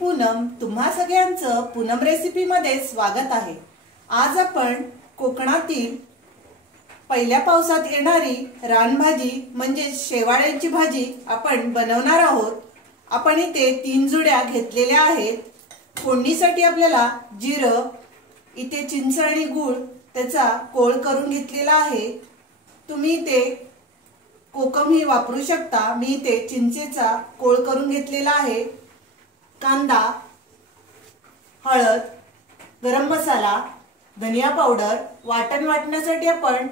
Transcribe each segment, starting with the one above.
पूनम, तुम्हा सगळ्यांचं पूनम रेसिपी मध्ये स्वागत आहे। आज आपण कोकणातील पहिल्या पावसात येणारी रानभाजी म्हणजे शेवाळ्याची भाजी आपण बनवणार आहोत। आपण इथे 3 जुड्या घेतलेल्या आहेत। फोडणीसाठी आपल्याला जिरं, इथे चिंच आणि गूळ त्याचा कोळ करून घेतलेला आहे। तुम्ही इथे कोकम ही वापरू शकता। मी इथे चिंचेचा कोळ करून घेतलेला आहे। कांदा, हळद, गरम मसाला, धनिया पावडर, वाटण वाटण्यासाठी आपण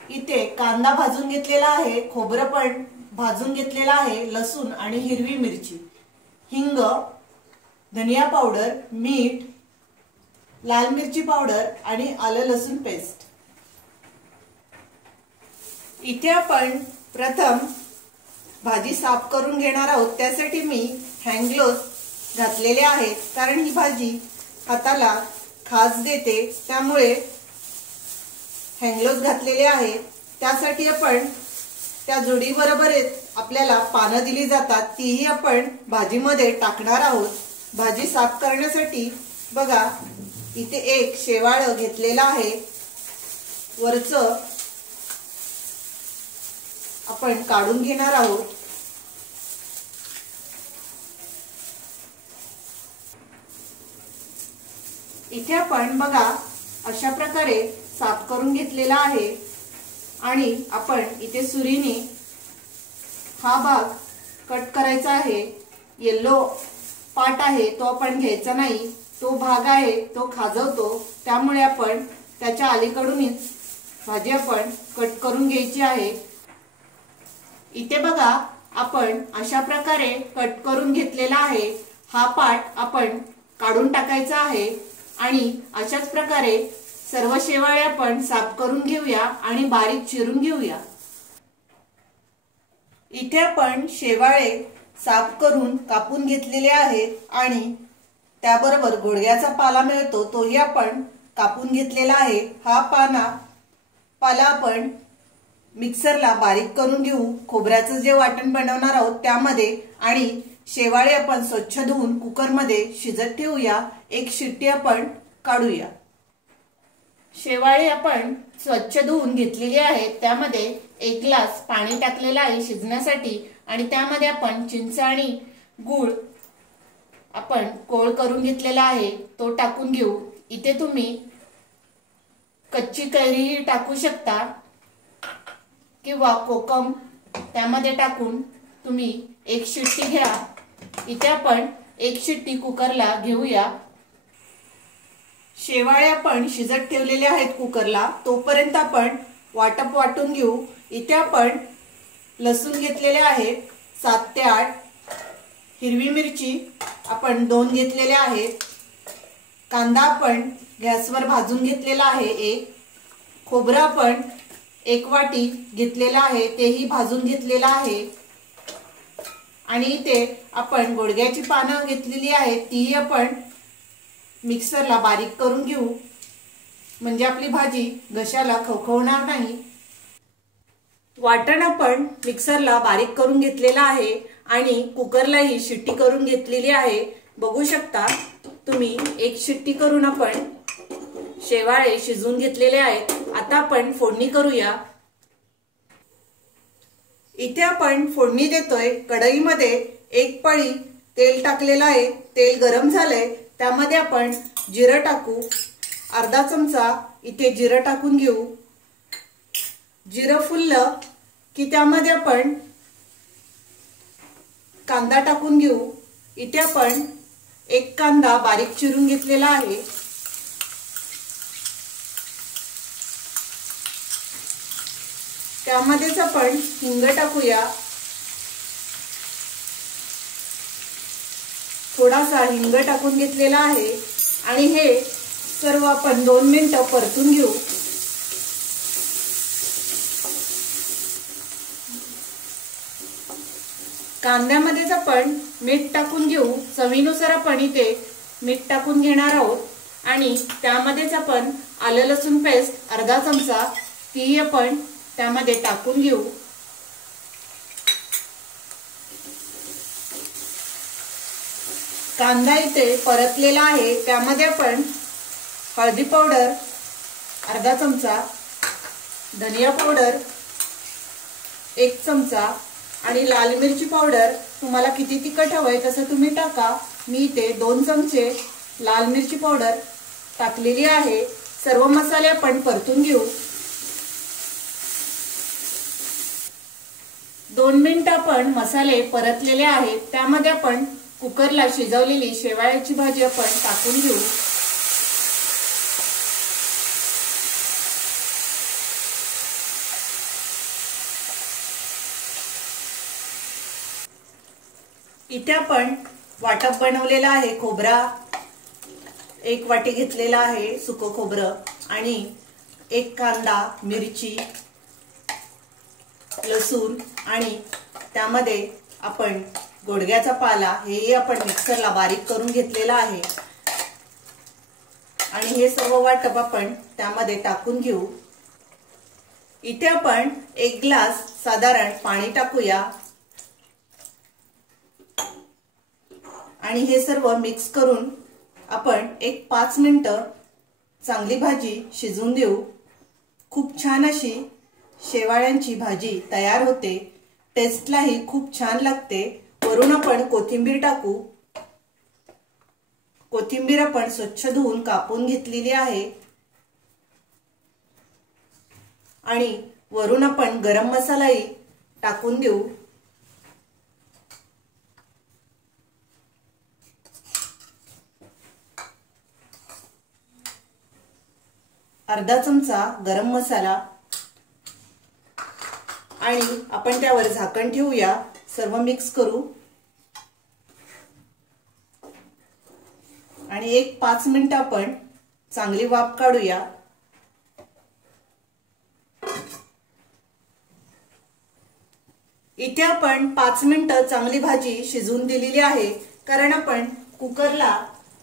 इथे कांदा भाजून घेतलेला आहे, खोबरं पण भाजून घेतलेला आहे, लसूण आणि हिरवी मिरची, हिंग, धनिया पावडर, मीठ, लाल मिरची पावडर आणि आलं लसूण पेस्ट। इथे आपण प्रथम भाजी साफ करून घेणार आहोत। त्यासाठी मी हँड ग्लोव्स घातलेले आहेत, कारण ही भाजी हाताला खाज देते, त्यामुळे हँड ग्लोव्स घातलेले आहेत। त्यासाठी आपण त्या जोडी बरोबर आपल्याला पानं दिली जातात, तीही आपण भाजीमध्ये टाकणार आहोत। भाजी साफ करण्यासाठी बघा इथे एक शेवाळ घेतलेला आहे, वरचं आपण काढून घेणार आहोत। इथे आपण बघा अशा प्रकारे साफ करून घेतलेला आहे आणि आपण इथे सुरीने हा भाग कट करायचा आहे। येलो पार्ट आहे तो आपण घ्यायचा नाही, तो भाग आहे तो खाजवतो, त्यामुळे आपण त्याच्या अलीकडूनच भाजी आपण कट करून घ्यायची आहे। इथे बघा आपण अशा प्रकारे कट करून घेतलेला आहे। हा पार्ट आपण काढून टाकायचा आहे आणि अशाच प्रकारे सर्व शेवाळे आपण साफ करून घेऊया आणि बारीक चिरून घेऊया। इथे आपण शेवाळे साफ करून कापून घेतलेले आहेत आणि त्याबरोबर गुडघ्याचा पाला मिळतो तोही आपण कापून घेतलेला आहे। हा पाला आपण मिक्सरला बारीक करून घेऊ। खोबऱ्याचं जे वाटण बनवणार आहोत त्यामध्ये आणि शेवाळे आपण स्वच्छ धुवून कुकरमध्ये शिजत ठेवूया। एक शिट्टी आपण काढूया। शेवाळे आपण स्वच्छ धुवून घेतलेली आहेत, त्यामध्ये 1 ग्लास पाणी टाकलेलं आहे शिजण्यासाठी आणि त्यामध्ये आपण चिंच आणि गूळ आपण कोळ करून घेतलेला आहे तो टाकून घेऊ। इथे तुम्ही कच्ची कैरी टाकू शकता किंवा कोकम त्यामध्ये टाकून तुम्ही एक शिट्टी घ्या। इथे आपण एक शिट्टी कुकरला घेऊया। शेवाळे आपण शिजत ठेवलेले आहेत कुकरला, तोपर्यंत आपण वाटप वाटून घेऊ। इथे आपण लसूण घेतलेले आहेत 7 ते 8, हिरवी मिरची आपण 2 घेतलेल्या आहेत, कांदा आपण गॅसवर भाजून घेतलेला आहे 1, खोबरं आपण 1 वाटी घेतलेला आहे, तेही भाजून घेतलेला आहे आणि इथे आपण गुडघ्याची पानं घेतलेली आहेत, तीही आपण मिक्सरला बारीक करून घेऊ, म्हणजे आपली भाजी घशाला खवखवणार नाही। वाटण आपण मिक्सरला बारीक करून घेतलेला आहे आणि कुकरलाही शिट्टी करून घेतलेली आहे। बघू शकता तुम्ही एक शिट्टी करून आपण शेवाळे शिजवून घेतलेले आहेत। आता आपण फोडणी करूया। इथे आपण फोडणी देतोय। कढईमध्ये 1 पळी तेल टाकलेलं आहे, तेल गरम झालंय, त्यामध्ये आपण जिरं टाकू। अर्धा चमचा इथे जिरं टाकून घेऊ। जिरं फुललं की त्यामध्ये आपण कांदा टाकून घेऊ। इथे आपण 1 कांदा बारीक चिरून घेतलेला आहे, त्यामध्येच आपण हिंग टाकूया। थोडासा हिंग टाकून घेतलेला आहे आणि हे सर्व आपण 2 मिनिटं परतून घेऊ। कांद्यामध्येच आपण मीठ टाकून घेऊ। चवीनुसार आपण इथे मीठ टाकून घेणार आहोत आणि त्यामध्येच आपण आलं लसूण पेस्ट अर्धा चमचा ती आपण त्यामध्ये टाकून घेऊ। कांदा इथे परतलेला आहे, त्यामध्ये आपण हळदी पावडर अर्धा चमचा, धनिया पावडर 1 चमचा आणि लाल मिरची पावडर तुम्हाला किती तिखट हवंय तसं तुम्ही टाका। मी इथे 2 चमचे लाल मिरची पावडर टाकलेली आहे। सर्व मसाले आपण परतून घेऊ। 2 मिनिटं आपण मसाले परतलेले आहेत, त्यामध्ये आपण कुकरला शिजवलेली शेवाळ्याची भाजी आपण टाकून घेऊ। इथे आपण वाटप बनवलेला आहे। खोबरा 1 वाटी घेतलेला आहे, सुकं खोबरं, आणि 1 कांदा, मिरची, लसूण, आणि त्यामध्ये आपण गोडग्याचा पाला हेही आपण मिक्सरला बारीक करून घेतलेला आहे आणि हे सर्व वाटप आपण त्यामध्ये टाकून घेऊ। इथे आपण 1 ग्लास साधारण पाणी टाकूया आणि हे सर्व मिक्स करून आपण 5 मिनिटं चांगली भाजी शिजून देऊ। खूप छान अशी शेवाळ्यांची भाजी तयार होते, टेस्टलाही खूप छान लागते। वरून आपण कोथिंबीर टाकू। कोथिंबीर आपण स्वच्छ धुवून कापून घेतलेली आहे आणि वरून आपण गरम मसालाही टाकून देऊ। अर्धा चमचा गरम मसाला आणि आपण त्यावर झाकण ठेवूया, सर्व मिक्स करू आणि 5 मिनिटं आपण चांगली वाफ काढूया। इथे आपण 5 मिनिटं चांगली भाजी शिजवून दिलेली आहे, कारण आपण कुकरला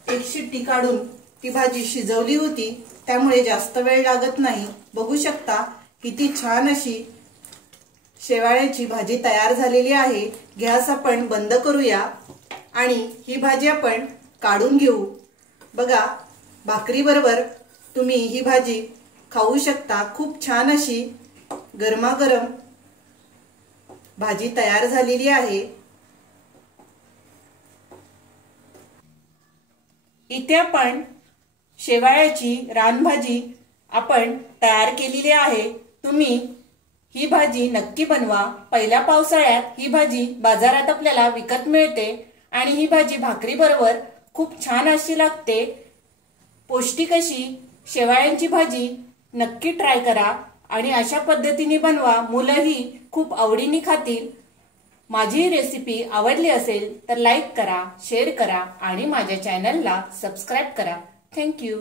1 शिट्टी काढून ती भाजी शिजवली होती, त्यामुळे जास्त वेळ लागत नाही। बघू शकता किती छान अशी शेवाळ्याची भाजी तयार झालेली आहे। गॅस आपण बंद करूया आणि ही भाजी आपण काढून घेऊ। बघा, भाकरी बरोबर तुम्ही ही भाजी खाऊ शकता। खूप छान अशी गरमागरम भाजी तयार झालेली आहे। इथे आपण शेवाळ्याची रानभाजी आपण तयार केलेली आहे। तुम्ही ही भाजी नक्की बनवा। पहिल्या पावसाळ्यात ही भाजी बाजारात आपल्याला विकत मिळते आणि ही भाजी भाकरी बरोबर खूप छान अशी लागते। पौष्टिक अशी शेवाळ्यांची भाजी नक्की ट्राय करा आणि अशा पद्धतीने बनवा, मुलंही खूप आवडीने खातील। माझी रेसिपी आवडली असेल तर लाईक करा, शेअर करा आणि माझ्या चॅनलला सबस्क्राइब करा। Thank you.